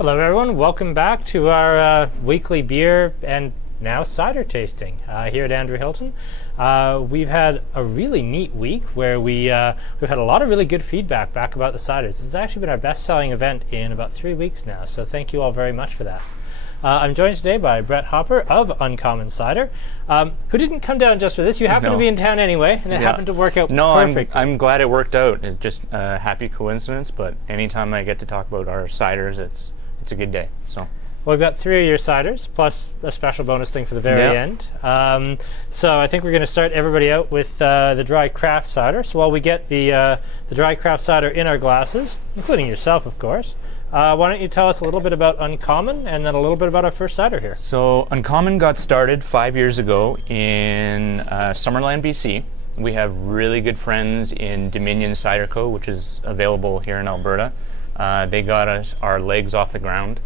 Hello everyone, welcome back to our weekly beer and now cider tasting here at Andrew Hilton. We've had a really neat week where we've had a lot of really good feedback back about the ciders. This has actually been our best-selling event in about 3 weeks now, so thank you all very much for that. I'm joined today by Brett Hopper of Uncommon Cider, who didn't come down just for this. You happen to be in town anyway, and it happened to work out perfect. I'm glad it worked out. It's just a happy coincidence, but anytime I get to talk about our ciders, it's a good day. So. Well, we've got 3 of your ciders, plus a special bonus thing for the very end. So I think we're going to start everybody out with the dry craft cider. So while we get the dry craft cider in our glasses, including yourself, of course, why don't you tell us a little bit about Uncommon and then a little bit about our first cider here. So Uncommon got started 5 years ago in Summerland, BC. We have really good friends in Dominion Cider Co., which is available here in Alberta. They got us our legs off the ground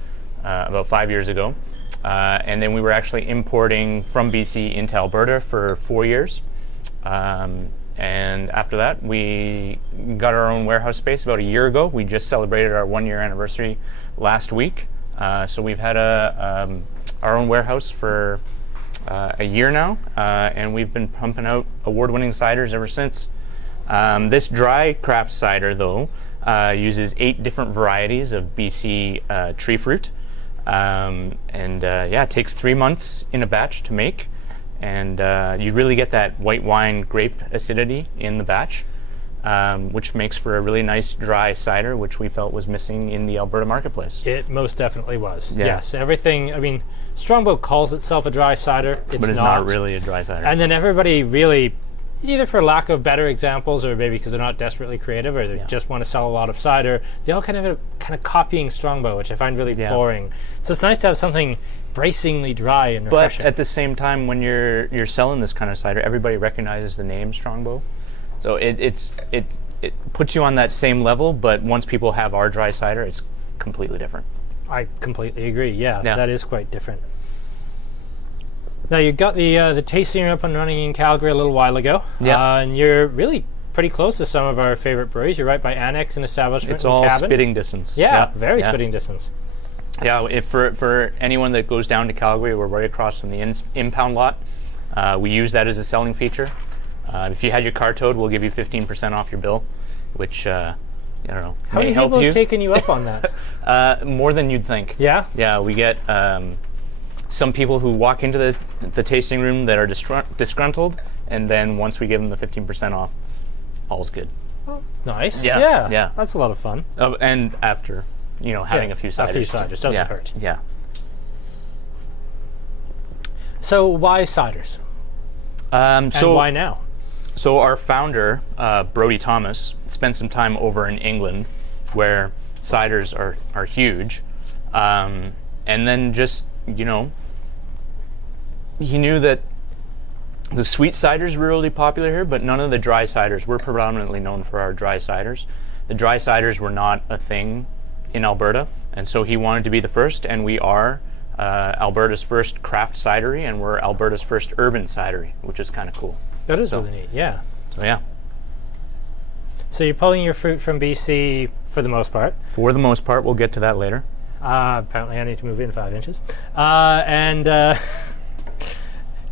about 5 years ago. And then we were actually importing from BC into Alberta for 4 years. And after that, we got our own warehouse space about a year ago. We just celebrated our 1-year anniversary last week. So we've had our own warehouse for a year now, and we've been pumping out award-winning ciders ever since. This dry craft cider, though, uses 8 different varieties of BC tree fruit. It takes 3 months in a batch to make. And you really get that white wine grape acidity in the batch, which makes for a really nice dry cider, which we felt was missing in the Alberta marketplace. It most definitely was. Yeah. Yes, everything. I mean, Strongbow calls itself a dry cider. But it's not really a dry cider. And then everybody really, either for lack of better examples or maybe because they're not desperately creative or they just want to sell a lot of cider, they all kind of copying Strongbow, which I find really boring. So it's nice to have something bracingly dry and refreshing. But at the same time, when you're selling this kind of cider, everybody recognizes the name Strongbow. So it puts you on that same level, but once people have our dry cider, it's completely different. I completely agree. Yeah, that is quite different. Now, you got the tasting room up and running in Calgary a little while ago, and you're really pretty close to some of our favorite breweries. You're right by Annex and Establishment. It's all cabin. Spitting distance. Yeah, very spitting distance. Yeah, if for anyone that goes down to Calgary, we're right across from the impound lot. We use that as a selling feature. If you had your car towed, we'll give you 15% off your bill, which I don't know, How many people have taken you up on that? More than you'd think. Yeah? Yeah, we get some people who walk into the tasting room that are disgruntled, and then once we give them the 15% off, all's good. Oh, that's nice. Yeah. That's a lot of fun. And after, having a few ciders. A few ciders doesn't hurt. Yeah. So why ciders? And why now? So our founder, Brodie Thomas, spent some time over in England where ciders are huge. And then just, he knew that the sweet ciders were really popular here, but none of the dry ciders. We're predominantly known for our dry ciders. The dry ciders were not a thing in Alberta, and so he wanted to be the first, and we are Alberta's first craft cidery, and we're Alberta's first urban cidery, which is kind of cool. That is really neat, yeah. So yeah. So you're pulling your fruit from BC for the most part? For the most part, we'll get to that later. Apparently I need to move in 5 inches.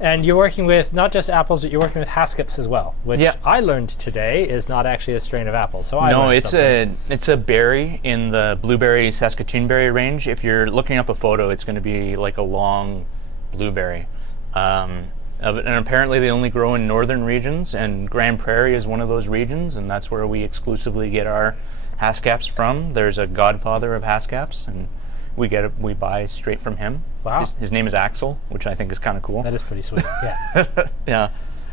And you're working with not just apples, but you're working with Hascaps as well, which I learned today is not actually a strain of apple. So it's a berry in the blueberry Saskatoon berry range. If you're looking up a photo, it's going to be like a long blueberry. And apparently they only grow in northern regions, and Grand Prairie is one of those regions, and that's where we exclusively get our Hascaps from. There's a godfather of Hascaps, and we buy straight from him. Wow. His name is Axel, which I think is kind of cool. That is pretty sweet, yeah. Yeah.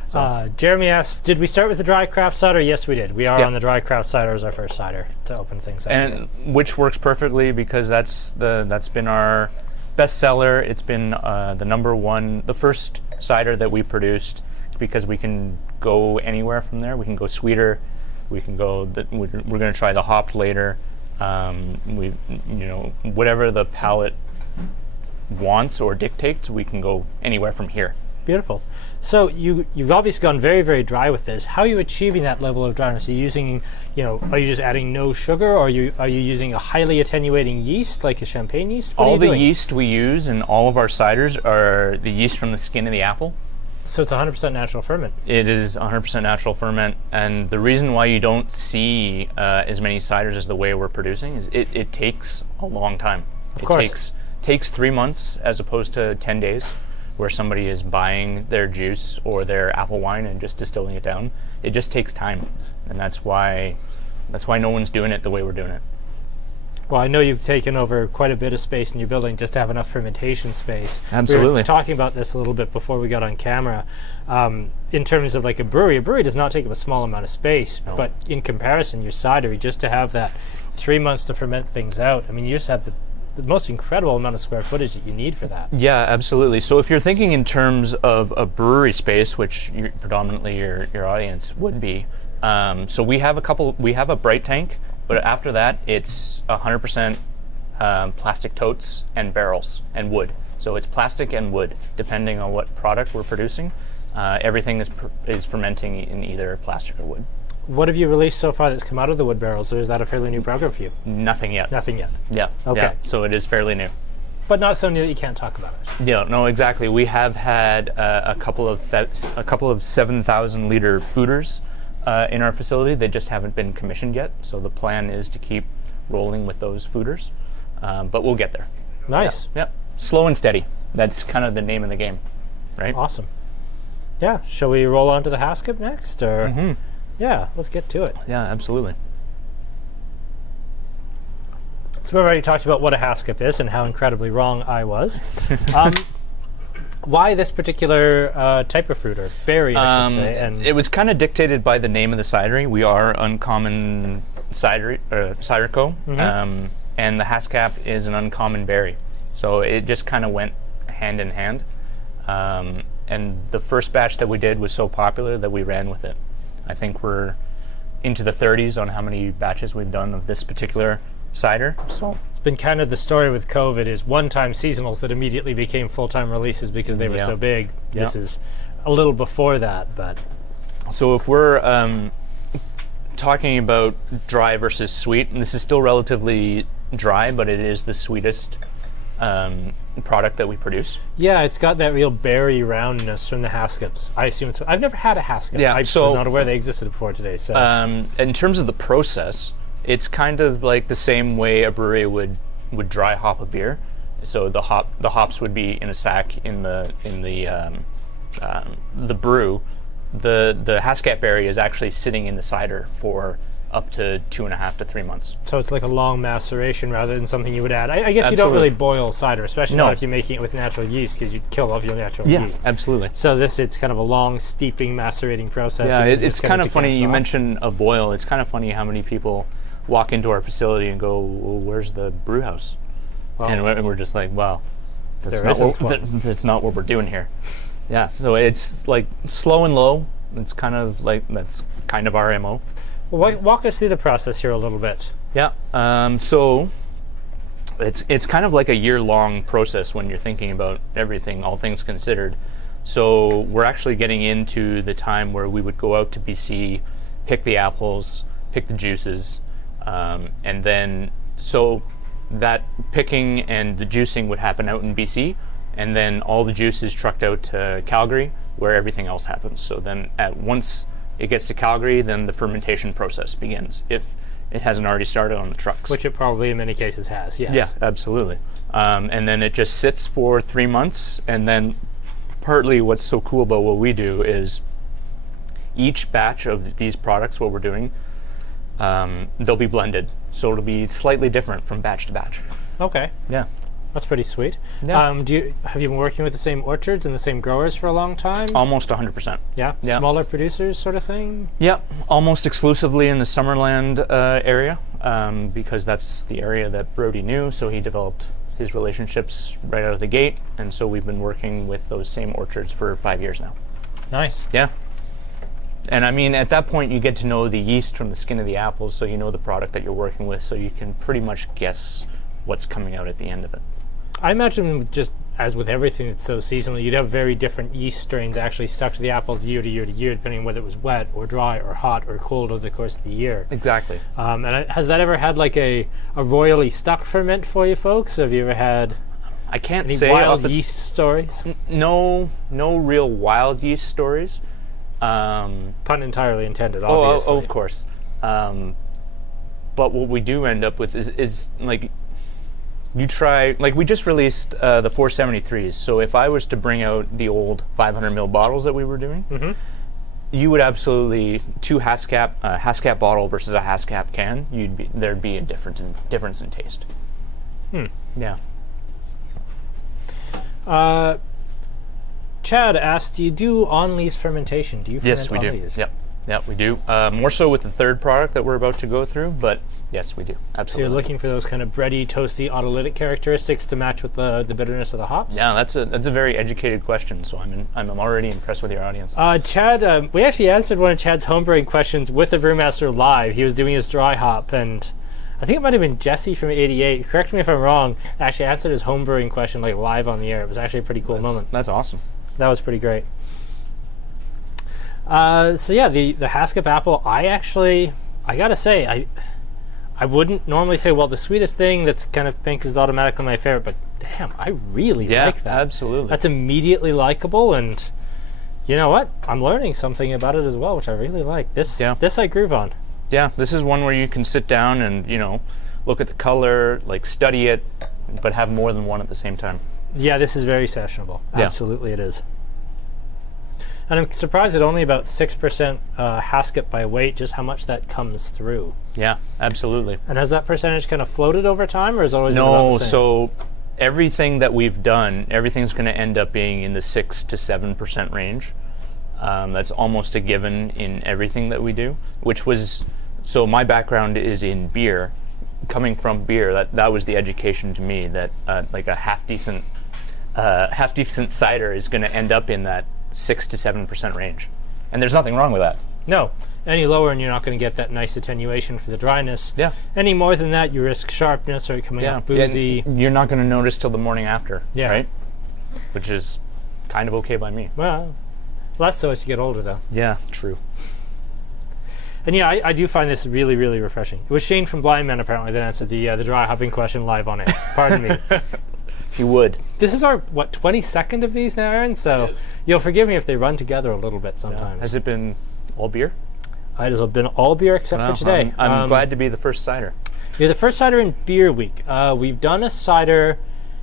So. Jeremy asks, did we start with the dry craft cider? Yes, we did. We are on the dry craft cider as our first cider to open things up. And which works perfectly because that's been our bestseller. It's been the number one, the first cider that we produced, because we can go anywhere from there. We can go sweeter. We can go. We're going to try the hopped later. Whatever the palate wants or dictates, we can go anywhere from here. Beautiful. So you've obviously gone very, very dry with this. How are you achieving that level of dryness? Are you using, are you just adding no sugar, or are you using a highly attenuating yeast like a champagne yeast? What are All you the doing? yeast we use in all of our ciders are the yeast from the skin of the apple. So it's 100% natural ferment. It is 100% natural ferment, and the reason why you don't see as many ciders as the way we're producing is it takes a long time. Of It course. takes 3 months as opposed to 10 days, where somebody is buying their juice or their apple wine and just distilling it down. It just takes time, and that's why no one's doing it the way we're doing it. Well, I know you've taken over quite a bit of space in your building just to have enough fermentation space. We Absolutely. were talking about this a little bit before we got on camera. In terms of like a brewery does not take up a small amount of space, No. but in comparison, your cidery, just to have that 3 months to ferment things out, I mean, you just have the most incredible amount of square footage that you need for that. Yeah, absolutely. So if you're thinking in terms of a brewery space, which predominantly your audience would be, so we have a bright tank, but after that it's 100% plastic totes and barrels and wood. So it's plastic and wood, depending on what product we're producing. Everything is fermenting in either plastic or wood. What have you released so far that's come out of the wood barrels, or is that a fairly new program for you? Nothing yet. Nothing yet. Yeah. Okay. Yeah. So it is fairly new. But not so new that you can't talk about it. Yeah, no, exactly. We have had a couple of 7,000 liter fooders in our facility. They just haven't been commissioned yet. So the plan is to keep rolling with those fooders, but we'll get there. Nice. Yeah, slow and steady. That's kind of the name of the game, right? Awesome. Yeah. Shall we roll on to the Haskip next, or? Yeah, let's get to it. Yeah, absolutely. So we've already talked about what a Haskip is and how incredibly wrong I was. Why this particular type of fruit, or berry, I should say? And It was kind of dictated by the name of the cidery. We are Uncommon Cider Co. And the Haskap is an uncommon berry. So it just kind of went hand in hand. And the first batch that we did was so popular that we ran with it. I think we're into the 30s on how many batches we've done of this particular cider. So it's been kind of the story with COVID is one-time seasonals that immediately became full-time releases because they were so big. This is a little before that, but... So if we're talking about dry versus sweet, and this is still relatively dry, but it is the sweetest product that we produce. Yeah, it's got that real berry roundness from the Haskips. I assume it's... I've never had a Haskip. Yeah, I was not aware they existed before today. So in terms of the process, it's kind of like the same way a brewery would dry hop a beer. So the hops would be in a sack in the brew. The Haskap berry is actually sitting in the cider for up to 2.5 to 3 months. So it's like a long maceration rather than something you would add. I guess you don't Absolutely. really boil cider, especially No. not if you're making it with natural yeast, because you'd kill off your natural yeast. absolutely. So it's kind of a long steeping, macerating process. Yeah, and it's just kind of to funny catch it you off. mentioned a boil. It's kind of funny how many people walk into our facility and go, well, "Where's the brew house?" Well, And we're just like, "Wow, There isn't one. that's not what we're doing here." Yeah, so it's like slow and low. It's kind of like that's kind of our MO. well, walk us through the process here a little bit. Yeah. So it's kind of like a year-long process when you're thinking about everything, all things considered. So we're actually getting into the time where we would go out to BC, pick the apples, pick the juices, and then so that picking and the juicing would happen out in BC, and then all the juice is trucked out to Calgary, where everything else happens. So then once it gets to Calgary, then the fermentation process begins, if it hasn't already started on the trucks. Which it probably in many cases has, yes. Yeah, absolutely. And then it just sits for 3 months, and then partly what's so cool about what we do is each batch of these products, what we're doing, they'll be blended. So it'll be slightly different from batch to batch. Okay, Yeah. that's pretty sweet. Yeah. Have you been working with the same orchards and the same growers for a long time? Almost 100%. Yeah, yeah. smaller producers sort of thing? Yeah, almost exclusively in the Summerland area, because that's the area that Brody knew, so he developed his relationships right out of the gate, and so we've been working with those same orchards for 5 years now. Nice. Yeah. And I mean, at that point, you get to know the yeast from the skin of the apples, so you know the product that you're working with, so you can pretty much guess what's coming out at the end of it. I imagine just as with everything that's so seasonal, you'd have very different yeast strains actually stuck to the apples year to year to year, depending on whether it was wet or dry or hot or cold over the course of the year. Exactly. Has that ever had like a royally stuck ferment for you folks? Have you ever had I can't any say wild yeast stories? no real wild yeast stories. Pun entirely intended, obviously. Oh, of course. But what we do end up with is like, you try, like we just released the 473s. So if I was to bring out the old 500 ml bottles that we were doing, you would absolutely, two Hascap bottle versus a Hascap can, there'd be a difference in taste. Yeah. Chad asked, do you do on-lees fermentation? Do you ferment Yes, we do. on-lees? Yep, we do. More so with the third product that we're about to go through, but yes, we do. So Absolutely. you're looking for those kind of bready, toasty, autolytic characteristics to match with the bitterness of the hops? Yeah, that's a very educated question. So I'm already impressed with your audience. Chad, we actually answered one of Chad's homebrewing questions with the brewmaster live. He was doing his dry hop, and I think it might have been Jesse from 88. Correct me if I'm wrong. Actually answered his homebrewing question like live on the air. It was actually a pretty cool moment. That's awesome. That was pretty great. So yeah, the Hascap apple, I gotta say, I wouldn't normally say, well, the sweetest thing that's kind of pink is automatically my favorite, but damn, I really like that. Absolutely. That's immediately likable, and you know what? I'm learning something about it as well, which I really like. This I groove on. Yeah, this is one where you can sit down and, look at the color, like study it, but have more than one at the same time. Yeah, this is very sessionable. Yeah. Absolutely it is. And I'm surprised at only about 6% Hascap by weight, just how much that comes through. Yeah, absolutely. And has that percentage kind of floated over time, or is it always been about No, the same? so everything that we've done, everything's going to end up being in the 6 to 7% range. That's almost a given in everything that we do, so my background is in beer. Coming from beer, that was the education to me, that like a half decent cider is going to end up in that 6 to 7% range, and there's nothing wrong with that. No, any lower and you're not going to get that nice attenuation for the dryness. Yeah. Any more than that, you risk sharpness or coming off boozy. And you're not going to notice till the morning after. Yeah. Right. Which is kind of okay by me. Well, less so as you get older, though. Yeah. True. And yeah, I do find this really, really refreshing. It was Shane from Blind Men apparently that answered the dry hopping question live on air. Pardon me. If you would. This is our 22nd of these now, Aaron. So you'll forgive me if they run together a little bit sometimes. Yeah. Has it been all beer? It has been all beer except for today. I'm glad to be the first cider. You're the first cider in Beer Week. We've done a cider,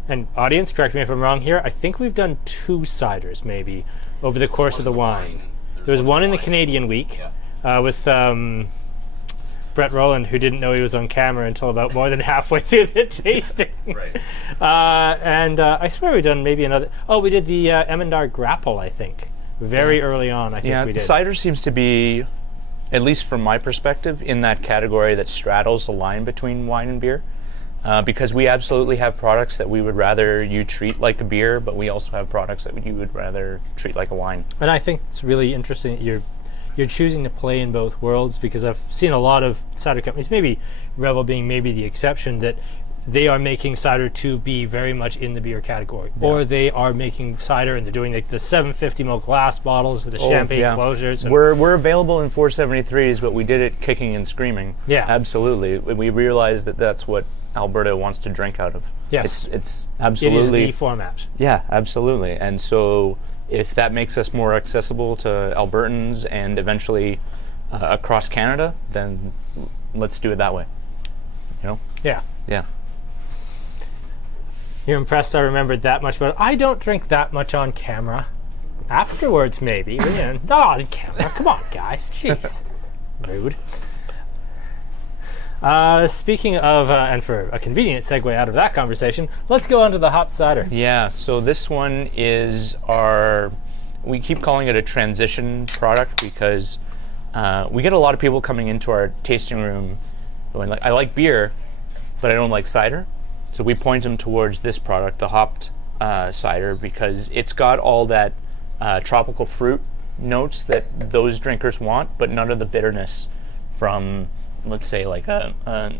and audience, correct me if I'm wrong here, I think we've done 2 ciders maybe over the course of the wine. There was one in the Canadian Week with Brett Rowland, who didn't know he was on camera until about more than halfway through the tasting. Right. And I swear we've done maybe another. Oh, we did the Emendar Grapple, I think. Very early on, I think we did. Cider seems to be, at least from my perspective, in that category that straddles the line between wine and beer. Because we absolutely have products that we would rather you treat like a beer, but we also have products that you would rather treat like a wine. And I think it's really interesting that you're choosing to play in both worlds, because I've seen a lot of cider companies, maybe Rebel being maybe the exception, that they are making cider to be very much in the beer category, or they are making cider and they're doing like the 750 ml glass bottles with the champagne closures. We're available in 473s, but we did it kicking and screaming. Yeah, absolutely. We realized that that's what Alberta wants to drink out of. Yes, it's absolutely it is the format. Yeah, absolutely. And so if that makes us more accessible to Albertans and eventually across Canada, then let's do it that way. Yeah. You're impressed I remembered that much, but I don't drink that much on camera. Afterwards, maybe. Not on camera. Come on, guys. Jeez. Rude. Speaking of, and for a convenient segue out of that conversation, let's go on to the hop cider. Yeah, so this one is we keep calling it a transition product because we get a lot of people coming into our tasting room going like, I like beer, but I don't like cider. So we point them towards this product, the hopped cider, because it's got all that tropical fruit notes that those drinkers want, but none of the bitterness from, let's say, like an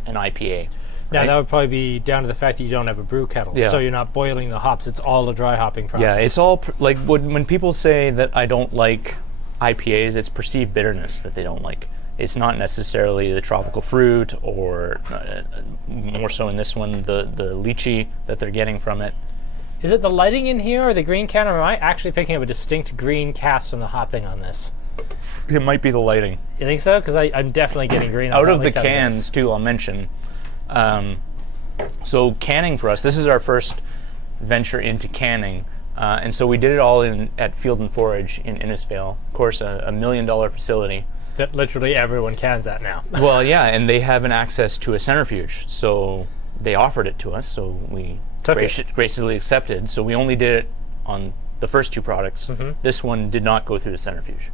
IPA. Now right? that would probably be down to the fact that you don't have a brew kettle, Yeah. so you're not boiling the hops. It's all a dry hopping process. Yeah, it's all like when people say that I don't like IPAs, it's perceived bitterness that they don't like. It's not necessarily the tropical fruit or more so in this one, the lychee that they're getting from it. Is it the lighting in here or the green can, or am I actually picking up a distinct green cast from the hopping on this? It might be the lighting. You think so? Because I'm definitely getting green on Out of at the least cans, too, I'll mention. So canning for us, this is our first venture into canning. And so we did it all at Field and Forage in Innisfail. Of course, a $1 million facility. that literally everyone cans at now. Well, yeah, and they have an access to a centrifuge. So they offered it to us, so we graciously accepted. So we only did it on the first two products. This one did not go through the centrifuge.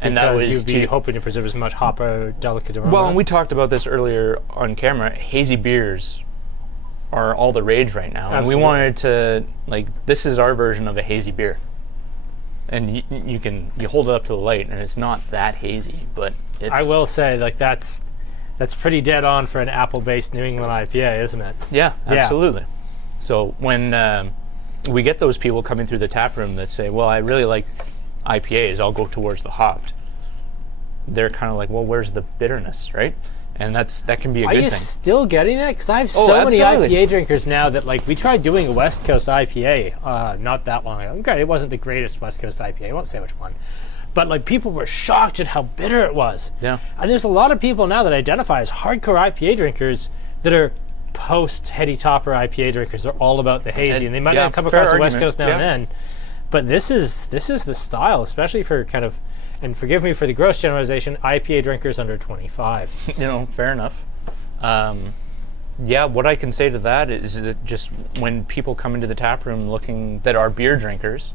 And that was you'd be hoping to preserve as much hopper delicate aroma. Well, and we talked about this earlier on camera. Hazy beers are all the rage right now. Absolutely. And we wanted to, this is our version of a hazy beer. And you hold it up to the light, and it's not that hazy, but it's... I will say, that's pretty dead on for an apple-based New England IPA, isn't it? Yeah, absolutely. So when we get those people coming through the tap room that say, well, I really like IPAs, I'll go towards the hopped. They're kind of like, well, where's the bitterness, right? And that can be a good thing. Are you still getting that? Because I have so many IPA drinkers now that we tried doing a West Coast IPA not that long ago. Okay, it wasn't the greatest West Coast IPA. I won't say which one. But people were shocked at how bitter it was. Yeah. And there's a lot of people now that identify as hardcore IPA drinkers that are post-heady topper IPA drinkers. They're all about the hazy. And they might not come across the West Coast now and then. But this is the style, especially for kind of, and forgive me for the gross generalization, IPA drinkers under 25. Fair enough. What I can say to that is that just when people come into the tap room looking that are beer drinkers,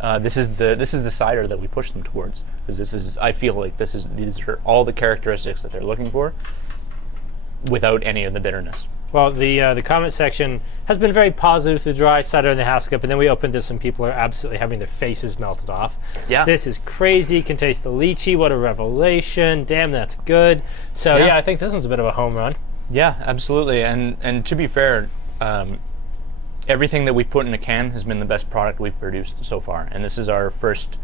this is the cider that we push them towards, because I feel like these are all the characteristics that they're looking for, without any of the bitterness. Well, the comment section has been very positive to the dry cider in the house cup, and then we opened this and people are absolutely having their faces melted off. Yeah. This is crazy. Can taste the lychee. What a revelation. Damn, that's good. So, yeah, I think this one's a bit of a home run. Yeah, absolutely. And to be fair, everything that we put in a can has been the best product we've produced so far. And this is our first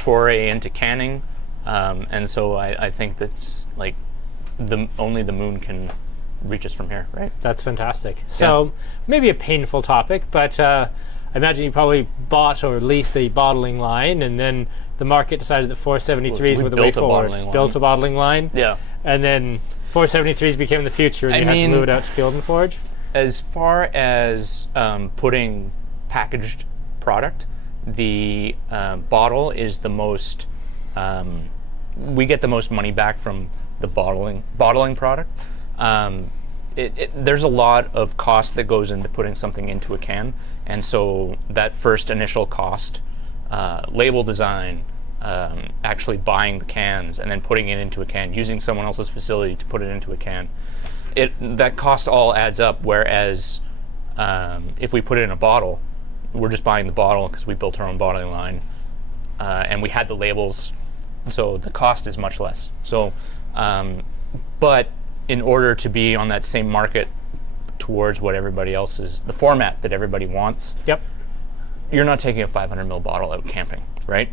foray into canning. And so I think that's only the moon can reach us from here, right? That's fantastic. So maybe a painful topic, but I imagine you probably bought or leased a bottling line, and then the market decided that 473s were the way forward. Built a bottling line. Yeah. And then 473s became the future, and you had to move it out to Field and Forge. As far as putting packaged product, the bottle is the most. We get the most money back from the bottling product. There's a lot of cost that goes into putting something into a can, and so that first initial cost, label design, actually buying the cans and then putting it into a can, using someone else's facility to put it into a can, that cost all adds up. Whereas if we put it in a bottle, we're just buying the bottle because we built our own bottling line, and we had the labels, so the cost is much less. So, but in order to be on that same market towards what everybody else is, the format that everybody wants, you're not taking a 500 ml bottle out camping, right?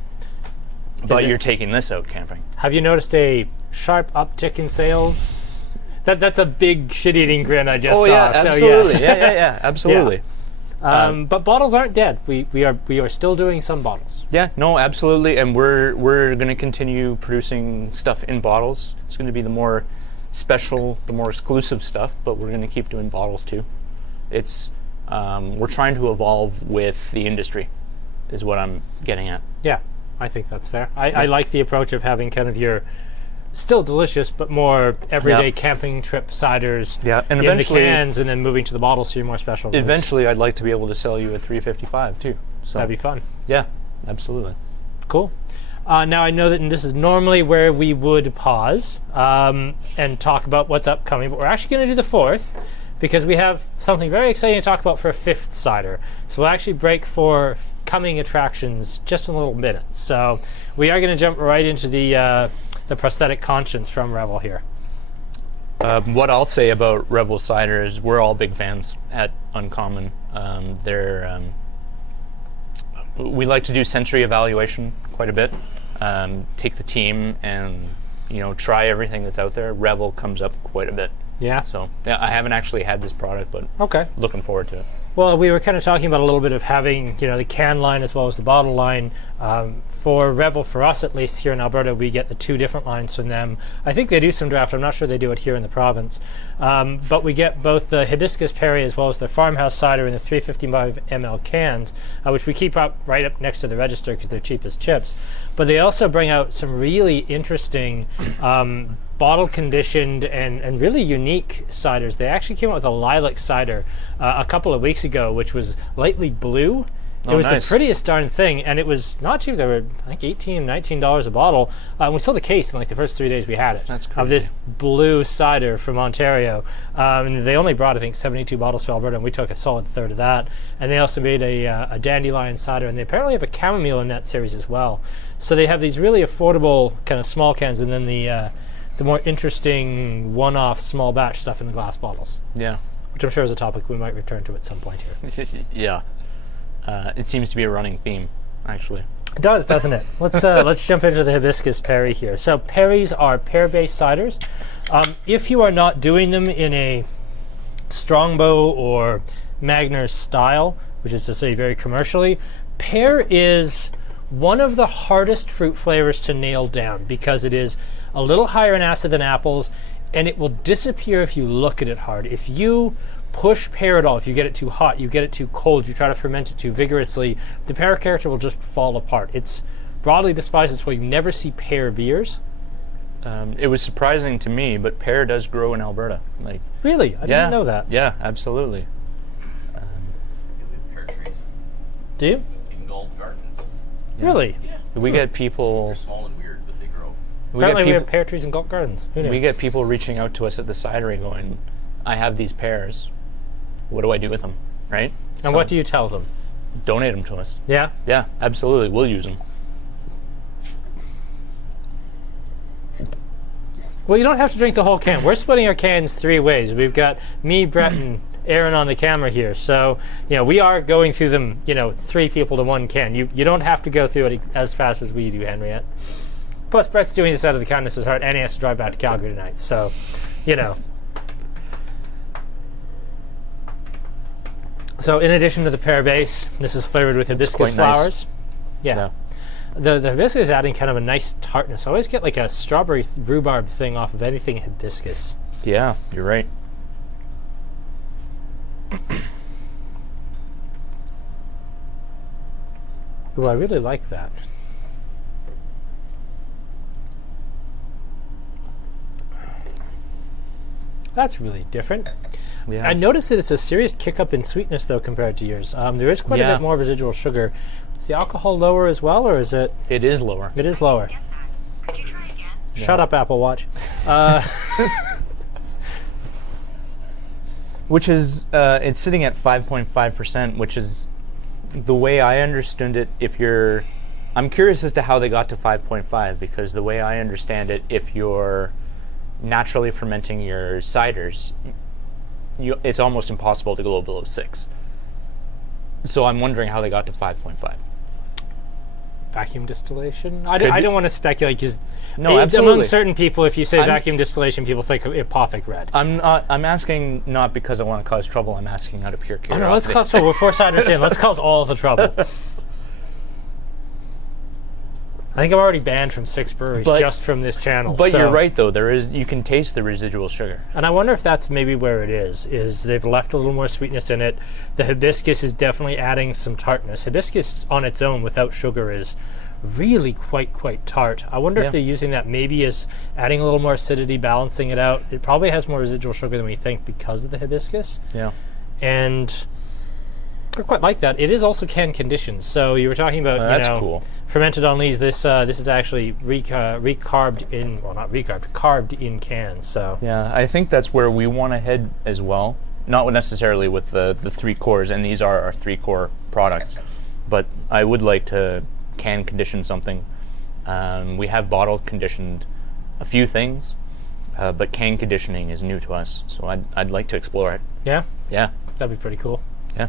But you're taking this out camping. Have you noticed a sharp uptick in sales? That's a big shit-eating grin I just saw. Yeah, absolutely. So yes. yeah, absolutely. But bottles aren't dead. We are still doing some bottles. Yeah, no, absolutely, and we're going to continue producing stuff in bottles. It's going to be the more special, the more exclusive stuff, but we're going to keep doing bottles too. It's we're trying to evolve with the industry, is what I'm getting at. Yeah, I think that's fair. I like the approach of having kind of your still delicious but more everyday camping trip ciders and in the cans, and then moving to the bottles so you're more special. Eventually, I'd like to be able to sell you a 355 too. So that'd be fun. Yeah, absolutely. Cool. Now I know that this is normally where we would pause and talk about what's upcoming, but we're actually going to do the fourth because we have something very exciting to talk about for a fifth cider. So we'll actually break for coming attractions just in a little minute. So we are going to jump right into the prosthetic conscience from Revel here. What I'll say about Rebel Cider is we're all big fans at Uncommon. We like to do sensory evaluation quite a bit. Take the team and try everything that's out there. Rebel comes up quite a bit. Yeah. So yeah, I haven't actually had this product, but Okay. looking forward to it. Well, we were kind of talking about a little bit of having, the can line as well as the bottle line. For Revel, for us at least here in Alberta, we get the 2 different lines from them. I think they do some draft. I'm not sure they do it here in the province. But we get both the Hibiscus Perry as well as the Farmhouse Cider in the 355 ml cans, which we keep up right up next to the register because they're cheap as chips. But they also bring out some really interesting bottle conditioned and really unique ciders. They actually came out with a lilac cider a couple of weeks ago, which was lightly blue. It was nice. the prettiest darn thing, and it was not cheap. They were, I think, $18, $19 a bottle. We sold the case in like the first 3 days we had it. That's Of crazy. this blue cider from Ontario. And they only brought, I think, 72 bottles to Alberta, and we took a solid third of that. And they also made a dandelion cider, and they apparently have a chamomile in that series as well. So they have these really affordable kind of small cans, and then the more interesting one-off small batch stuff in the glass bottles, Yeah. which I'm sure is a topic we might return to at some point here. Yeah. It seems to be a running theme, actually. It does, doesn't it? Let's jump into the Hibiscus Perry here. So Perrys are pear-based ciders. If you are not doing them in a Strongbow or Magner's style, which is to say very commercially, pear is one of the hardest fruit flavors to nail down because it is a little higher in acid than apples, and it will disappear if you look at it hard. If you push pear at all, if you get it too hot, you get it too cold, you try to ferment it too vigorously, the pear character will just fall apart. It's broadly despised. That's why you never see pear beers. It was surprising to me, but pear does grow in Alberta. Really? I didn't know that. Yeah, absolutely. We have pear trees Do you? in gold gardens. Really? Yeah. We get people. They're small and weird, but they grow. Apparently we get have pear trees in Galt Gardens. Who knew? we get people reaching out to us at the cidery going, "I have these pears. What do I do with them?" Right? And what do you tell them? Donate them to us. Yeah? Yeah, absolutely. We'll use them. Well, you don't have to drink the whole can. We're splitting our cans 3 ways. We've got me, Brett, and Aaron on the camera here. So, we are going through them, 3 people to 1 can. You don't have to go through it as fast as we do, Henriette. Plus, Brett's doing this out of the kindness of his heart, and he has to drive back to Calgary tonight. So, So, in addition to the pear base, this is flavored with hibiscus quite nice. flowers. Yeah. The hibiscus is adding kind of a nice tartness. I always get like a strawberry rhubarb thing off of anything hibiscus. Yeah, you're right. Ooh, I really like that. That's really different. Yeah. I noticed that it's a serious kick up in sweetness though compared to yours. There is quite a Yeah. bit more residual sugar. Is the alcohol lower as well, or is it? It is lower. It is lower. Could you try again? Shut up, Apple Watch. Which is, it's sitting at 5.5%, which is the way I understood it. I'm curious as to how they got to 5.5, because the way I understand it, if you're naturally fermenting your ciders, it's almost impossible to go below 6. So I'm wondering how they got to 5.5. Vacuum distillation? Could be. I don't want to speculate because No, absolutely. among certain people, if you say I'm- vacuum distillation, people think of Apothic Red. I'm asking not because I want to cause trouble. I'm asking out of pure Oh, curiosity. no, let's cause trouble. We're 4 ciders in. Let's cause all the trouble. I think I'm already banned from 6 breweries But- just from this channel. But so- you're right, though. You can taste the residual sugar. And I wonder if that's maybe where it is they've left a little more sweetness in it. The hibiscus is definitely adding some tartness. Hibiscus on its own without sugar is really quite tart. I wonder Yeah. if they're using that maybe as adding a little more acidity, balancing it out. It probably has more residual sugar than we think because of the hibiscus. Yeah. And I quite like that. It is also can conditioned. So you were talking about That's cool. fermented on lees. This is actually recarbed in, well, not recarbed, carved in cans. So Yeah, I think that's where we want to head as well. Not necessarily with the 3 cores, and these are our 3 core products. But I would like to can condition something. We have bottle conditioned a few things. but can conditioning is new to us, so I'd like to explore it. Yeah, Yeah, that'd be pretty cool. yeah.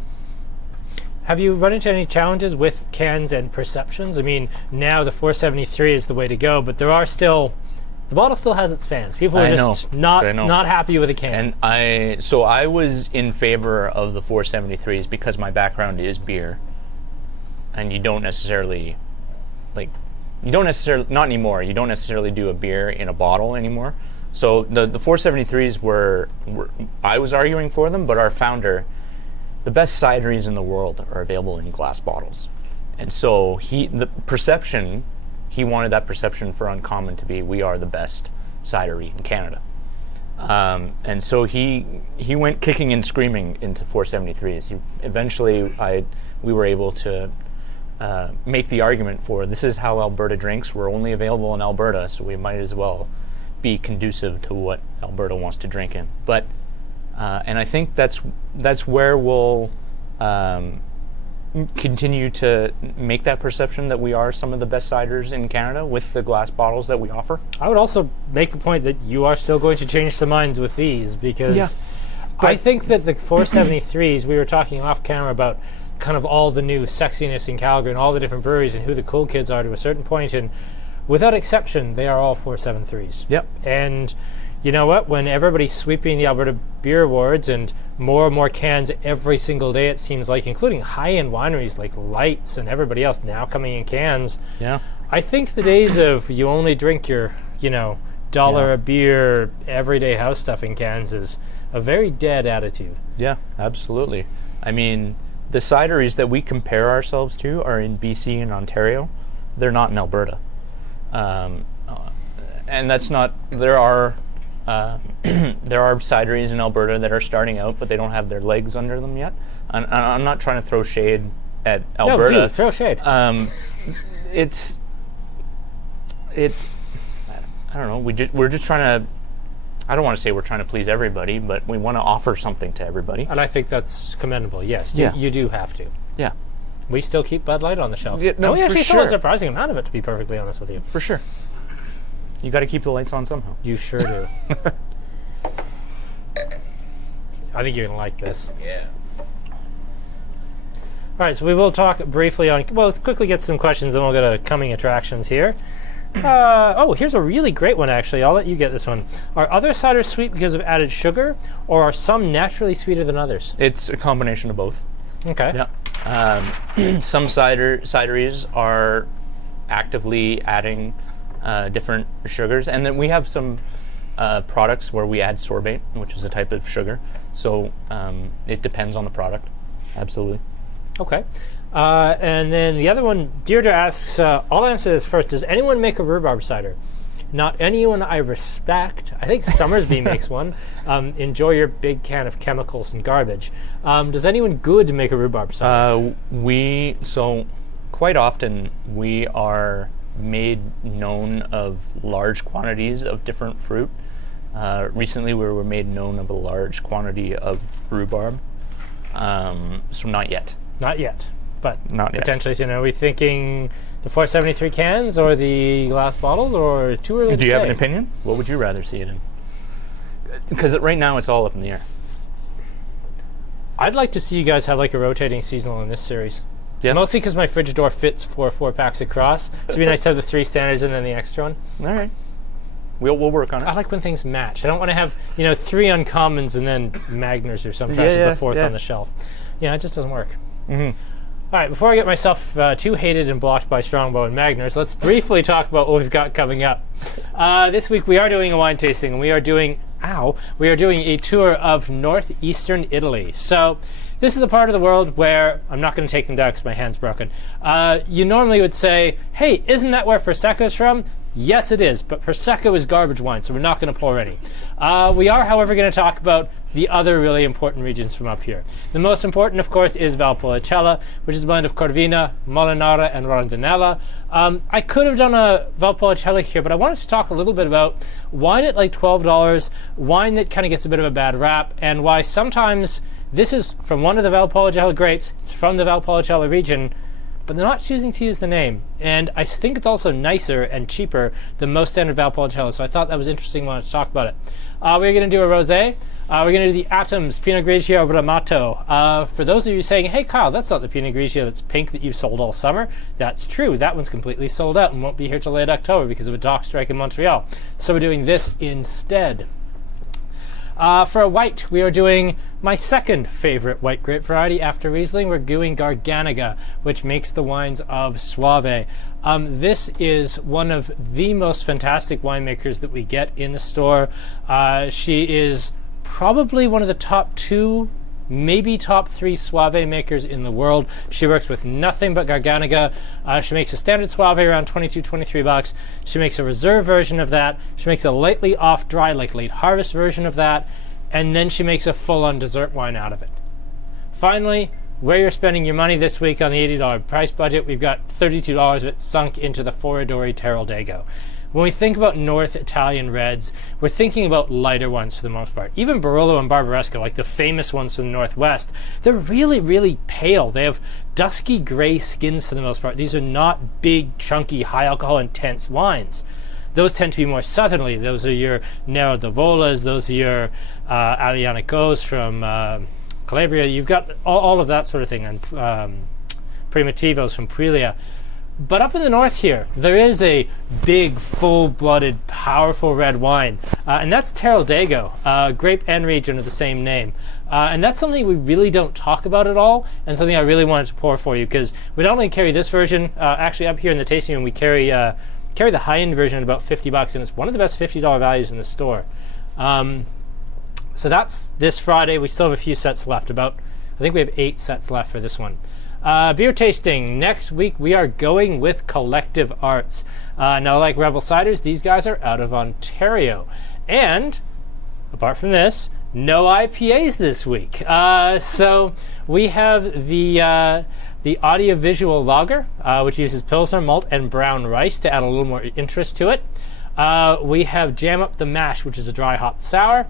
Have you run into any challenges with cans and perceptions? I mean, now the 473 is the way to go, but there are still, the bottle still has its fans. People are I just know. not happy with a can. And I was in favor of the 473s because my background is beer, and you don't necessarily, not anymore. You don't necessarily do a beer in a bottle anymore. So the 473s were I was arguing for them, but our founder, the best cideries in the world are available in glass bottles, and so he wanted that perception for Uncommon to be, we are the best cidery in Canada. And so he went kicking and screaming into 473s. Eventually, we were able to make the argument for, this is how Alberta drinks. We're only available in Alberta, so we might as well be conducive to what Alberta wants to drink in. But and I think that's where we'll continue to make that perception that we are some of the best ciders in Canada with the glass bottles that we offer. I would also make a point that you are still going to change some minds with these, because I think that the 473s, we were talking off camera about kind of all the new sexiness in Calgary and all the different breweries and who the cool kids are to a certain point, and without exception, they are all 473s. Yep. And you know what? When everybody's sweeping the Alberta Beer Awards and more cans every single day, it seems like, including high-end wineries like Lights and everybody else now coming in cans. Yeah. I think the days of you only drink your, dollar a beer everyday house stuff in cans is a very dead attitude. Yeah, absolutely. I mean, the cideries that we compare ourselves to are in BC and Ontario. They're not in Alberta. And that's not, there are cideries in Alberta that are starting out, but they don't have their legs under them yet. And I'm not trying to throw shade at Alberta. No, dude, throw shade. It's I don't know. We're just trying to. I don't want to say we're trying to please everybody, but we want to offer something to everybody. And I think that's commendable. Yes, Yeah. you do have to. Yeah, We still keep Bud Light on the shelf. Yeah, no, and we actually for sell a sure. surprising amount of it, to be perfectly honest with you. for sure. You got to keep the lights on somehow. You sure do. I think you're going to like this. Yeah. All right, so we will talk briefly on, well, let's quickly get some questions and we'll go to coming attractions here. Here's a really great one, actually. I'll let you get this one. Are other ciders sweet because of added sugar, or are some naturally sweeter than others? It's a combination of both. Okay. Yeah. Some cideries are actively adding different sugars, and then we have some products where we add sorbate, which is a type of sugar. So it depends on the product. Absolutely. Okay. And then the other one, Deirdre asks, I'll answer this first. Does anyone make a rhubarb cider? Not anyone I respect. I think Summersby makes one. Enjoy your big can of chemicals and garbage. Does anyone good make a rhubarb cider? So quite often we are made known of large quantities of different fruit. Recently we were made known of a large quantity of rhubarb. So not yet. Not yet. But Not yet. potentially, are we thinking the 473 cans or the glass bottles, or too early to say? Do you have an opinion? What would you rather see it in? Because right now it's all up in the air. I'd like to see you guys have like a rotating seasonal in this series. Yeah. Mostly because my fridge door fits 4 packs across. So it'd be nice to have the 3 standards and then the extra one. All right. We'll work on it. I like when things match. I don't want to have 3 uncommons and then Magners or something Yeah, the 4th yeah. on the shelf. Yeah, it just doesn't work. Mm-hmm. All right, before I get myself too hated and blocked by Strongbow and Magners, let's briefly talk about what we've got coming up. This week we are doing a wine tasting, and we are doing a tour of northeastern Italy. So this is the part of the world where, I'm not going to take them down because my hand's broken. You normally would say, hey, isn't that where Prosecco's from? Yes, it is, but Prosecco is garbage wine, so we're not going to pour any. We are, however, going to talk about the other really important regions from up here. The most important, of course, is Valpolicella, which is a blend of Corvina, Molinara, and Rondinella. I could have done a Valpolicella here, but I wanted to talk a little bit about wine at like $12, wine that kind of gets a bit of a bad rap, and why sometimes this is from one of the Valpolicella grapes, it's from the Valpolicella region, but they're not choosing to use the name. And I think it's also nicer and cheaper than most standard Valpolicella, so I thought that was interesting. I wanted to talk about it. We're going to do a rosé. We're going to do the Atoms Pinot Grigio Ramato. For those of you saying, hey Kyle, that's not the Pinot Grigio that's pink that you've sold all summer, that's true. That one's completely sold out and won't be here till late October because of a dock strike in Montreal. So we're doing this instead. For a white, we are doing my second favorite white grape variety after Riesling. We're doing Garganega, which makes the wines of Soave. This is one of the most fantastic winemakers that we get in the store. She is probably one of the top 2, maybe top 3 Soave makers in the world. She works with nothing but Garganega. She makes a standard Soave around $22-23. She makes a reserve version of that. She makes a lightly off dry, like late harvest version of that. And then she makes a full-on dessert wine out of it. Finally, where you're spending your money this week on the $80 price budget, we've got $32 of it sunk into the Foradori Teroldego. When we think about North Italian reds, we're thinking about lighter ones for the most part. Even Barolo and Barbaresco, like the famous ones from the Northwest, they're really, really pale. They have dusky gray skins for the most part. These are not big, chunky, high alcohol intense wines. Those tend to be more southerly. Those are your Nero d'Avolas, those are your Alianicos from Calabria. You've got all of that sort of thing, and Primitivos from Puglia. But up in the north here, there is a big, full-blooded, powerful red wine, and that's Teroldego. Grape and region are the same name. And that's something we really don't talk about at all, and something I really wanted to pour for you, because we not only carry this version, actually up here in the tasting room, we carry the high-end version at about $50, and it's one of the best $50 values in the store. So that's this Friday. We still have a few sets left. I think we have 8 sets left for this one. Beer tasting. Next week we are going with Collective Arts. Now, like Rebel Ciders, these guys are out of Ontario. And, apart from this, no IPAs this week. So we have the audiovisual lager, which uses Pilsner malt and brown rice to add a little more interest to it. We have Jam Up the Mash, which is a dry hopped sour.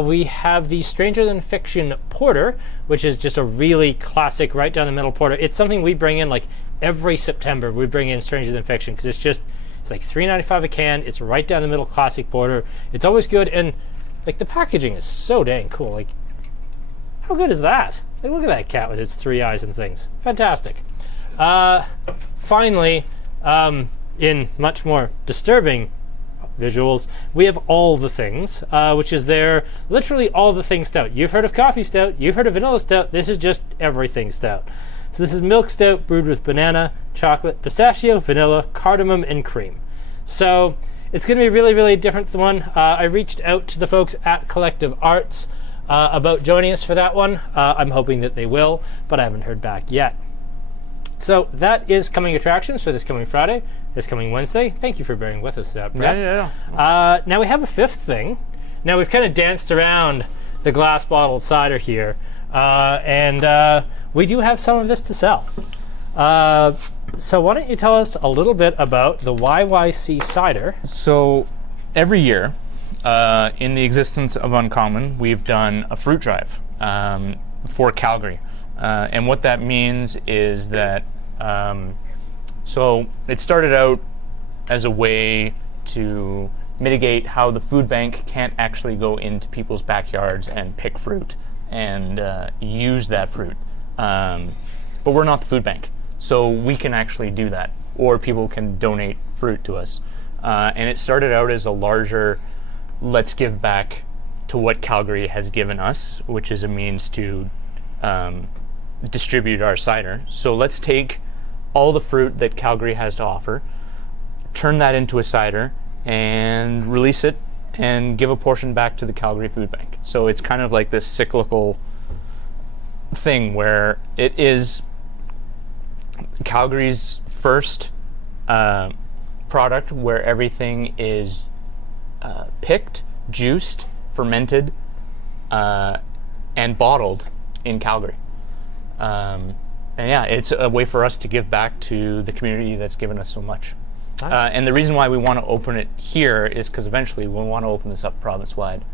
We have the Stranger Than Fiction Porter, which is just a really classic right down the middle porter. It's something we bring in like every September. We bring in Stranger Than Fiction because it's like $3.95 a can. It's right down the middle classic porter. It's always good, and like the packaging is so dang cool. Like, how good is that? Like, look at that cat with its 3 eyes and things. Fantastic. Finally, in much more disturbing visuals, we have All the Things, which is their literally all the things stout. You've heard of coffee stout, you've heard of vanilla stout, this is just everything stout. So this is milk stout brewed with banana, chocolate, pistachio, vanilla, cardamom, and cream. So it's going to be really, really different than one. I reached out to the folks at Collective Arts about joining us for that one. I'm hoping that they will, but I haven't heard back yet. So that is coming attractions for this coming Friday, this coming Wednesday. Thank you for bearing with us, Brett. Yeah. Now we have a fifth thing. Now we've kind of danced around the glass bottled cider here, and we do have some of this to sell. So why don't you tell us a little bit about the YYC cider? So every year, in the existence of Uncommon, we've done a fruit drive for Calgary. And what that means is that, so it started out as a way to mitigate how the food bank can't actually go into people's backyards and pick fruit and use that fruit. But we're not the food bank, so we can actually do that, or people can donate fruit to us. And it started out as a larger, let's give back to what Calgary has given us, which is a means to distribute our cider. So let's take all the fruit that Calgary has to offer, turn that into a cider, and release it and give a portion back to the Calgary Food Bank. So it's kind of like this cyclical thing where it is Calgary's first product where everything is picked, juiced, fermented, and bottled in Calgary. And yeah, it's a way for us to give back to the community that's given us so much. Nice. And the reason why we want to open it here is because eventually we'll want to open this up province-wide.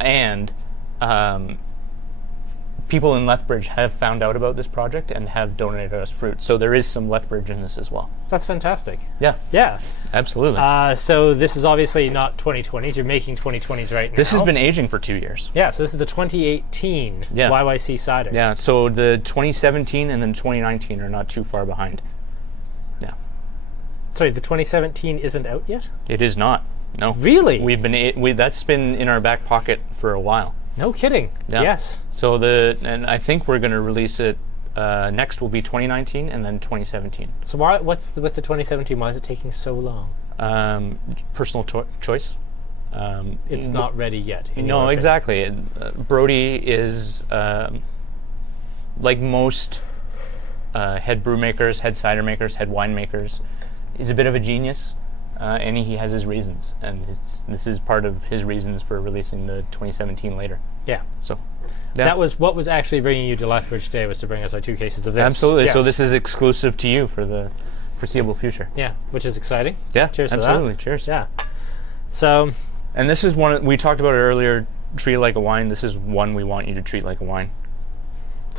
And people in Lethbridge have found out about this project and have donated us fruit. So there is some Lethbridge in this as well. That's fantastic. Yeah, Yeah. absolutely. So this is obviously not 2020s. You're making 2020s right now. This has been aging for 2 years. Yeah, so this is the 2018 Yeah. YYC cider. Yeah, so the 2017 and then 2019 are not too far behind. Yeah, Sorry, the 2017 isn't out yet? it is not. No, Really? that's been in our back pocket for a while. No kidding. Yeah. Yes. So and I think we're going to release it. Next will be 2019 and then 2017. So what's with the 2017? Why is it taking so long? Personal choice. It's not ready yet. in your No, opinion. exactly. Brody is like most head brew makers, head cider makers, head wine makers. He's a bit of a genius, and he has his reasons, and this is part of his reasons for releasing the 2017 later. Yeah. So yeah. That was what was actually bringing you to Lethbridge today, was to bring us our 2 cases of this. Absolutely. Yes. So this is exclusive to you for the foreseeable future. Yeah, which is exciting. Yeah, Cheers to that. absolutely. Cheers. Yeah. So And this is one we talked about it earlier. Treat it like a wine. This is one we want you to treat like a wine.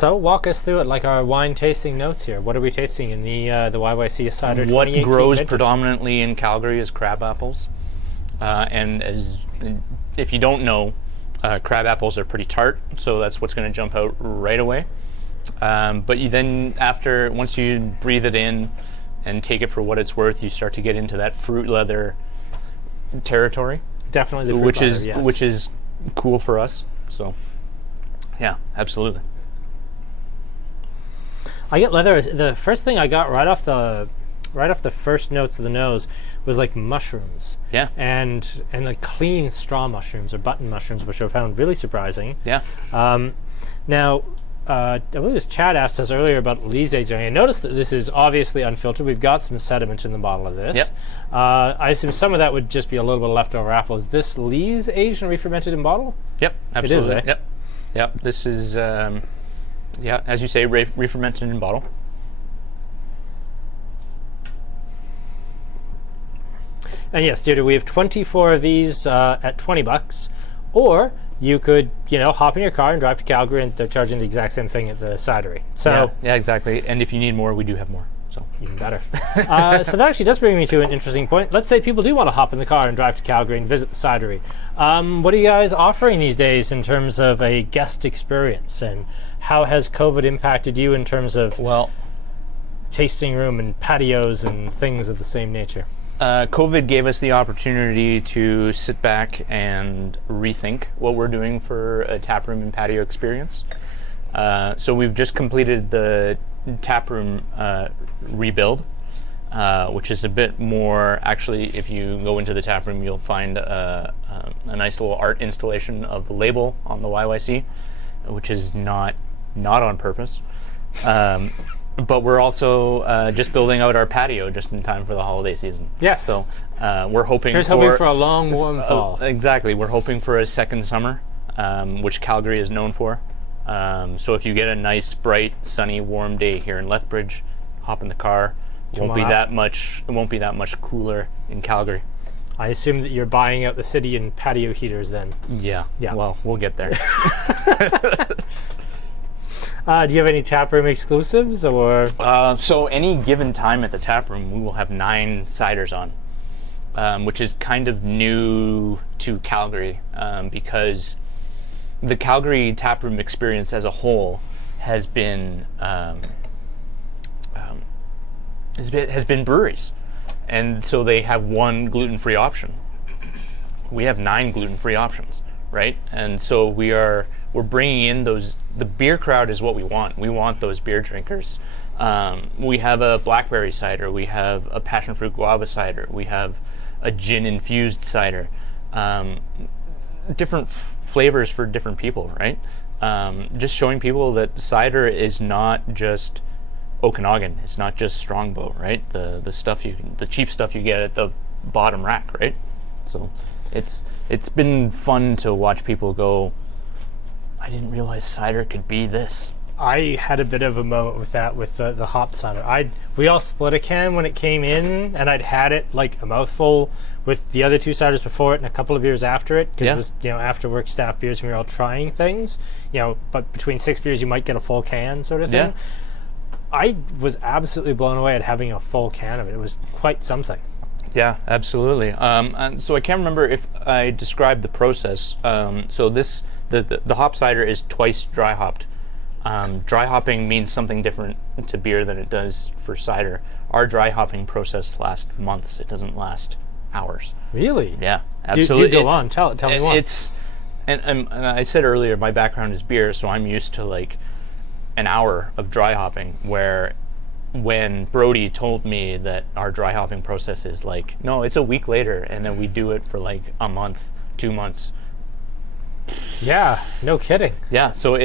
walk us through it, like our wine tasting notes here. What are we tasting in the YYC cider? What 2018 grows vintage? predominantly in Calgary is crab apples, and if you don't know, crab apples are pretty tart, so that's what's going to jump out right away. But once you breathe it in and take it for what it's worth, you start to get into that fruit leather territory, Definitely the fruit which leather, yes. which is cool for us. So, yeah, absolutely. I get leather. The first thing I got right off the first notes of the nose was like mushrooms. Yeah. And like clean straw mushrooms or button mushrooms, which I found really surprising. Yeah. Now, I believe it was Chad asked us earlier about lees aging. I noticed that this is obviously unfiltered. We've got some sediment in the bottle of this. Yep. I assume some of that would just be a little bit of leftover apple. Is this lees aged and re-fermented in bottle? Yep. Absolutely. eh? Yep. Yep. This is as you say, re-fermented in bottle. And yes, Deirdre, we have 24 of these at $20, or you could, hop in your car and drive to Calgary, and they're charging the exact same thing at the cidery. So yeah, exactly. And if you need more, we do have more. So even better. So that actually does bring me to an interesting point. Let's say people do want to hop in the car and drive to Calgary and visit the cidery. What are you guys offering these days in terms of a guest experience, and how has COVID impacted you in terms of tasting room and patios and things of the same nature? COVID gave us the opportunity to sit back and rethink what we're doing for a taproom and patio experience. So we've just completed the taproom rebuild, which is a bit more. Actually, if you go into the taproom, you'll find a nice little art installation of the label on the YYC, which is not on purpose. But we're also just building out our patio just in time for the holiday season. Yes. So we're hoping Here's hoping for a long, warm fall. Exactly. We're hoping for a second summer, which Calgary is known for. So if you get a nice, bright, sunny, warm day here in Lethbridge, hop in the car. It won't be that much cooler in Calgary. I assume that you're buying out the city in patio heaters then. Yeah. Yeah. Well, we'll get there. Do you have any taproom exclusives, or? So any given time at the taproom, we will have 9 ciders on, which is kind of new to Calgary, because the Calgary taproom experience as a whole has been breweries, and so they have one gluten-free option. We have 9 gluten-free options, right? And so we're bringing in those. The beer crowd is what we want. We want those beer drinkers. We have a blackberry cider. We have a passion fruit guava cider. We have a gin infused cider. Different flavors for different people, right? Just showing people that cider is not just Okanagan. It's not just Strongbow, right? The cheap stuff you get at the bottom rack, right? So it's been fun to watch people go, I didn't realize cider could be this. I had a bit of a moment with that with the hop cider. We all split a can when it came in, and I'd had it like a mouthful with the other two ciders before it and a couple of beers after it, because it was, after work staff beers and we were all trying things, but between 6 beers you might get a full can sort of thing. Yeah. I was absolutely blown away at having a full can of it. It was quite something. Yeah, absolutely. And so I can't remember if I described the process. So the hop cider is twice dry hopped. Dry hopping means something different to beer than it does for cider. Our dry hopping process lasts months. It doesn't last hours. Really? Yeah, absolutely. Do go on. Tell me more. And I said earlier, my background is beer, so I'm used to like an hour of dry hopping, where when Brody told me that our dry hopping process is like, no, it's a week later, and then we do it for like a month, 2 months. Yeah, no kidding. Yeah, so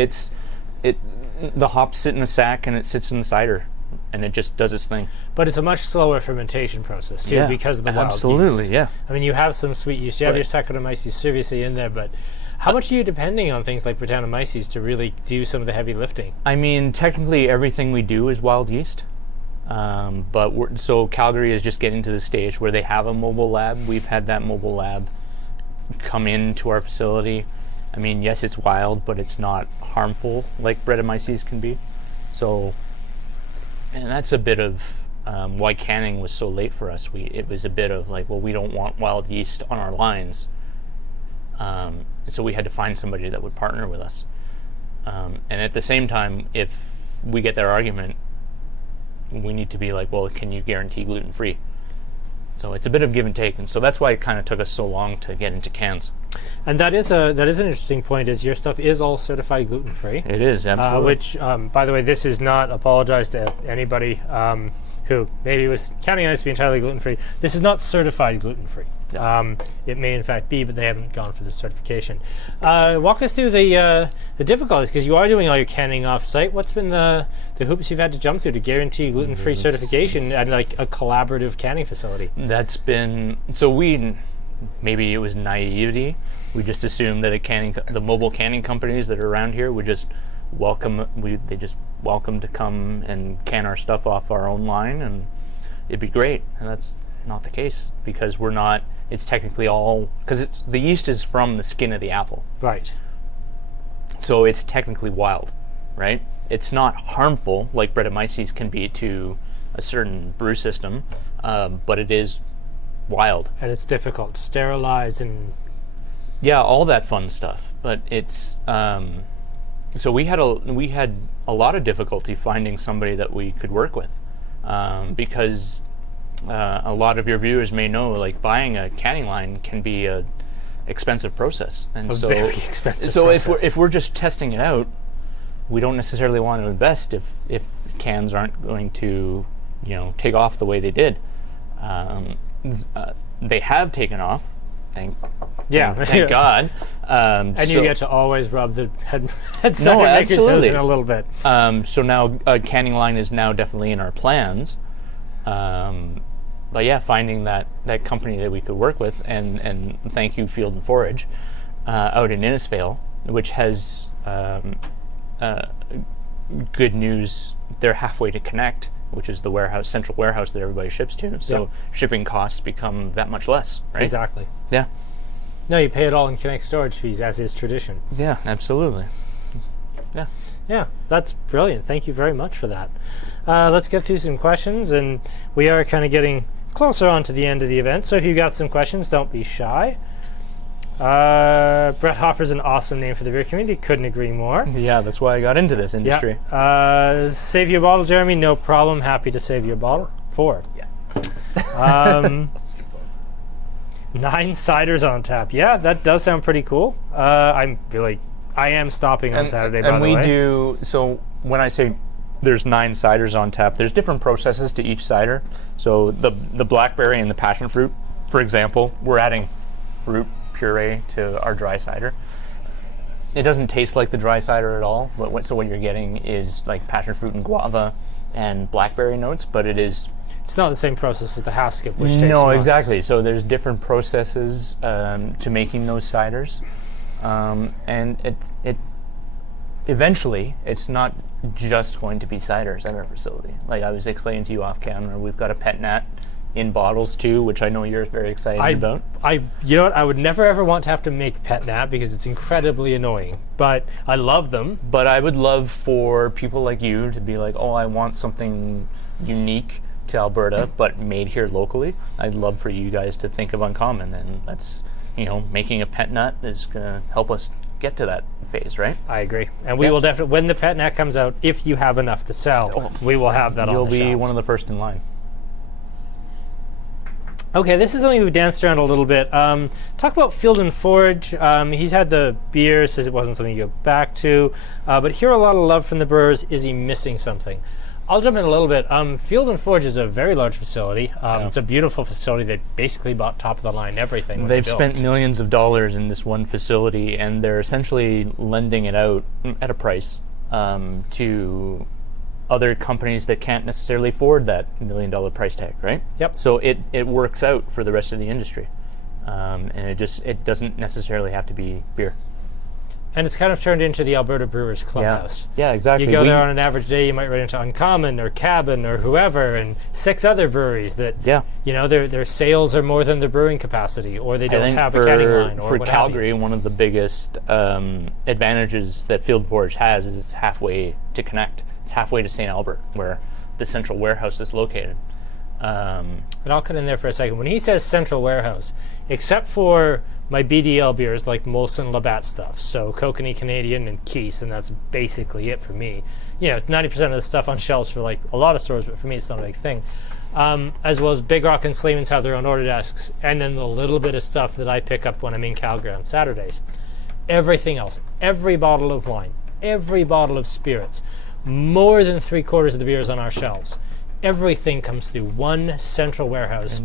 the hops sit in a sack and it sits in the cider, and it just does its thing. But it's a much slower fermentation process too, because of the wild absolutely, yeast. yeah. I mean, you have some sweet yeast, you have your Saccharomyces cerevisiae in there, but how much are you depending on things like Brettanomyces to really do some of the heavy lifting? I mean, technically everything we do is wild yeast. So Calgary is just getting to the stage where they have a mobile lab. We've had that mobile lab come into our facility. I mean, yes, it's wild, but it's not harmful like Brettanomyces can be. So, and that's a bit of why canning was so late for us. It was a bit of like, well, we don't want wild yeast on our lines. So we had to find somebody that would partner with us. And at the same time, if we get their argument, we need to be like, well, can you guarantee gluten-free? So it's a bit of give and take, and so that's why it kind of took us so long to get into cans. And that is an interesting point. Is your stuff is all certified gluten-free? It is, absolutely. Which, by the way, this is not apologize to anybody who maybe was counting on this to be entirely gluten-free. This is not certified gluten-free. It may in fact be, but they haven't gone for the certification. Walk us through the difficulties, because you are doing all your canning off-site. What's been the hoops you've had to jump through to guarantee gluten-free certification at like a collaborative canning facility? That's been, maybe it was naivety. We just assumed that the mobile canning companies that are around here would just they just welcome to come and can our stuff off our own line, and it'd be great. And that's not the case, because it's technically because the yeast is from the skin of the apple. Right. So it's technically wild, right? It's not harmful like Brettanomyces can be to a certain brew system, but it is wild. And it's difficult to sterilize and... Yeah, all that fun stuff. But it's... so we had a lot of difficulty finding somebody that we could work with, because a lot of your viewers may know, like, buying a canning line can be a expensive process, and very expensive so process. if we're just testing it out, we don't necessarily want to invest if cans aren't going to take off the way they did. They have taken off, thank God. And you get to always rub the head No, makers absolutely. in a little bit. So now a canning line is now definitely in our plans. But yeah, finding that company that we could work with, and thank you, Field and Forage, out in Innisfail, which has good news. They're halfway to Connect, which is the central warehouse that everybody ships to. So shipping costs become that much less, right? Exactly. Yeah. No, you pay it all in Connect storage fees, as is tradition. Yeah, absolutely. Yeah. Yeah, that's brilliant. Thank you very much for that. Let's get through some questions, and we are kind of getting closer on to the end of the event, so if you've got some questions, don't be shy. Brett Hopper's an awesome name for the beer community. Couldn't agree more. Yeah, that's why I got into this industry. Yeah. Save you a bottle, Jeremy. No problem. Happy to save you a bottle. 4. Yeah. 9 ciders on tap. Yeah, that does sound pretty cool. I am stopping on Saturday, by the way. And we do, so when I say there's 9 ciders on tap, there's different processes to each cider. So the blackberry and the passion fruit, for example, we're adding fruit puree to our dry cider. It doesn't taste like the dry cider at all. So what you're getting is like passion fruit and guava and blackberry notes, but it's not the same process as the Haskip, which takes no, months. exactly. So there's different processes to making those ciders, and eventually it's not just going to be ciders at our facility. Like I was explaining to you off camera, we've got a pet nat in bottles too, which I know you're very excited about. You know what? I would never ever want to have to make pet nat because it's incredibly annoying. But I love them. But I would love for people like you to be like, oh, I want something unique to Alberta, but made here locally. I'd love for you guys to think of Uncommon, and that's, making a pet nut is gonna help us get to that phase, right? I agree, and we will definitely, when the pet nat comes out, if you have enough to sell, we will have that on the You'll be shelves. one of the first in line. Okay, this is something we've danced around a little bit. Talk about Field and Forge. He's had the beer, says it wasn't something you go back to, but hear a lot of love from the brewers. Is he missing something? I'll jump in a little bit. Field and Forge is a very large facility. It's a beautiful facility. They basically bought top of the line everything. They've spent millions of dollars in this one facility, and they're essentially lending it out at a price to other companies that can't necessarily afford that $1 million price tag, right? Yep. So it works out for the rest of the industry, and it doesn't necessarily have to be beer. And it's kind of turned into the Alberta Brewers Clubhouse. Yeah, exactly. You go there on an average day, you might run into Uncommon or Cabin or whoever, and 6 other breweries that, their sales are more than their brewing capacity, or they don't have a canning line. Or for Calgary, one of the biggest advantages that Field Forge has is it's halfway to Connect. It's halfway to St. Albert, where the central warehouse is located. But I'll cut in there for a second. When he says central warehouse, except for my BDL beers like Molson Labatt stuff, so Kokanee Canadian and Keese, and that's basically it for me. It's 90% of the stuff on shelves for like a lot of stores, but for me it's not a big thing. As well as Big Rock and Slayman's have their own order desks, and then the little bit of stuff that I pick up when I'm in Calgary on Saturdays. Everything else, every bottle of wine, every bottle of spirits, more than 3/4 of the beers on our shelves, everything comes through one central warehouse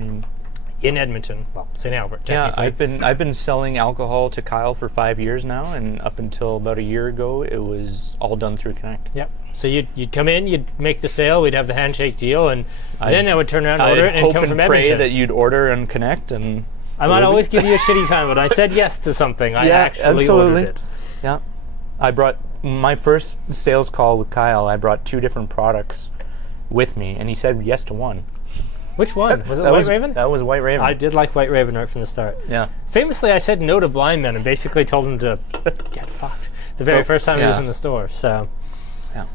in Edmonton, well, St. Albert, technically. Yeah, I've been selling alcohol to Kyle for 5 years now, and up until about a year ago, it was all done through Connect. Yep. So you'd come in, you'd make the sale, we'd have the handshake deal, and then I would turn around and order it and come from Edmonton. I'd hope and pray that you'd order and Connect, and I might always give you a shitty time, but I said yes to something. I actually ordered it. Yeah. I brought my first sales call with Kyle. I brought 2 different products with me, and he said yes to one. Which one? Was it White Raven? That was White Raven. I did like White Raven right from the start. Yeah. Famously, I said no to Blind Men and basically told him to get fucked the very first time he was in the store. So. Yeah.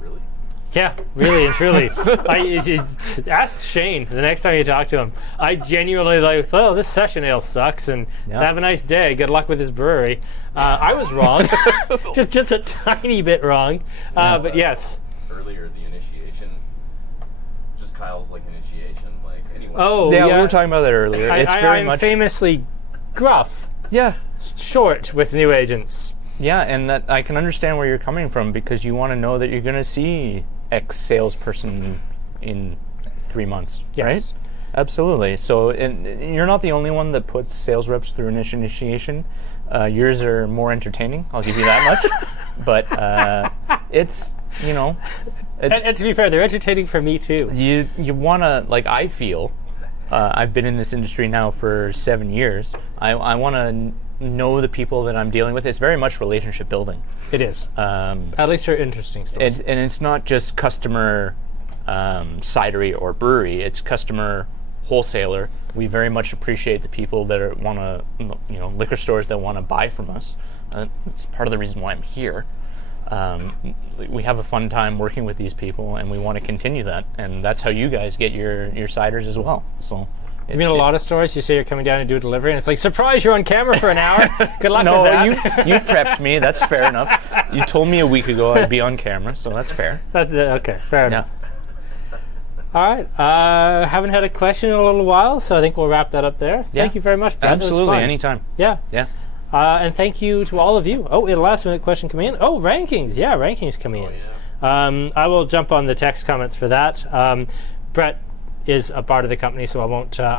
Really? Yeah, really and truly. Ask Shane the next time you talk to him. I genuinely this session ale sucks, and have a nice day. Good luck with his brewery. I was wrong, just a tiny bit wrong, but yes. Earlier, the initiation, just Kyle's initiation, anyone. Oh, yeah, we were talking about that earlier. I'm famously gruff. Yeah. Short with new agents. Yeah, and that I can understand where you're coming from, because you want to know that you're going to see X salesperson in 3 months, right? Absolutely. So, and you're not the only one that puts sales reps through initiation. Yours are more entertaining, I'll give you that much. But it's, and to be fair, they're entertaining for me too. You want to, I feel, I've been in this industry now for 7 years. I want to know the people that I'm dealing with. It's very much relationship building. It is. At least they're interesting stories. And it's not just customer cidery or brewery. It's customer wholesaler. We very much appreciate the people that want to, liquor stores that want to buy from us. It's part of the reason why I'm here. We have a fun time working with these people, and we want to continue that. And that's how you guys get your ciders as well. So. You mean a lot of stores? You say you're coming down to do a delivery, and it's like, surprise, you're on camera for an hour. Good luck with that. No, you prepped me. That's fair enough. You told me a week ago I'd be on camera, so that's fair. Okay, fair enough. All right. Haven't had a question in a little while, so I think we'll wrap that up there. Yeah. Thank you very much, Brett. Absolutely, anytime. Yeah. Yeah. And thank you to all of you. Oh, we had a last minute question coming in. Oh, rankings. Yeah, rankings coming in. Yeah. I will jump on the text comments for that. Brett is a part of the company, so I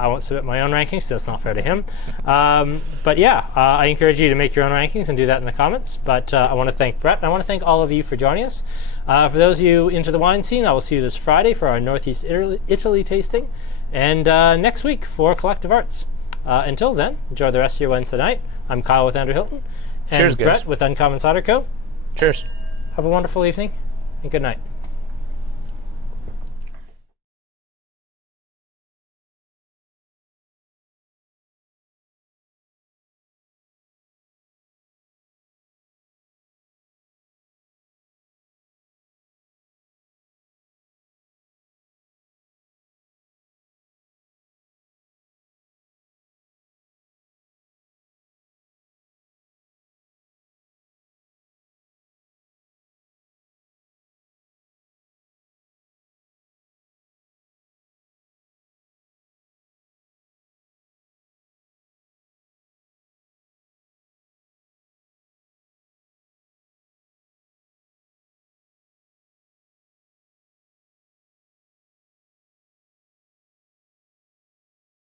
won't submit my own rankings. That's not fair to him. But yeah, I encourage you to make your own rankings and do that in the comments. But I want to thank Brett, and I want to thank all of you for joining us. For those of you into the wine scene, I will see you this Friday for our Northeast Italy tasting, and next week for Collective Arts. Until then, enjoy the rest of your Wednesday night. I'm Kyle with Andrew Hilton, And Cheers, guys. Brett with Uncommon Cider Co. Cheers. Have a wonderful evening and good night.